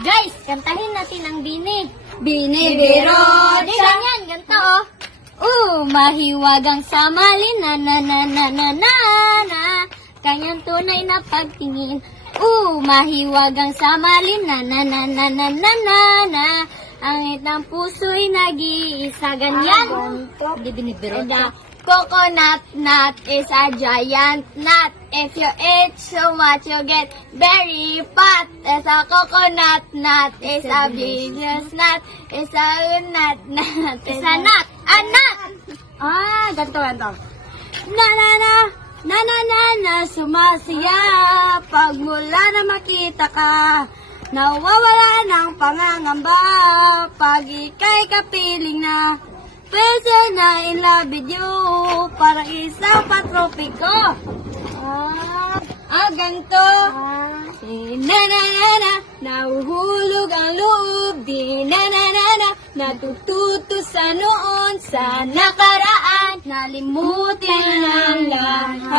Guys, kantahin natin ang Bini. Binibiro Di ganyan, ganito oh. Mahiwagang samalin na na na na na na na. Kanyang tunay na pagtingin. Mahiwagang samalin na na na na na na na na. Ang itang puso'y nag-iisa ganyan. Hindi binibiro. The coconut nut is a giant nut. If you eat so much, you get very fat. It's a coconut nut. It's a business nut. It's a nut. It's a nut. A nut. Ganito. Na na na. Na na na na. Sumasaya. Pagmula na makita ka. Nawawala ng pangangamba. Pag ika'y kapiling na. Pwede na in love with you. Parang isang patropiko. Ganito. Na na na na. Nahuhulog ang loob. Di na na na na. Natututo sa noon. Sa nakaraan. Nalimutin ang lahat.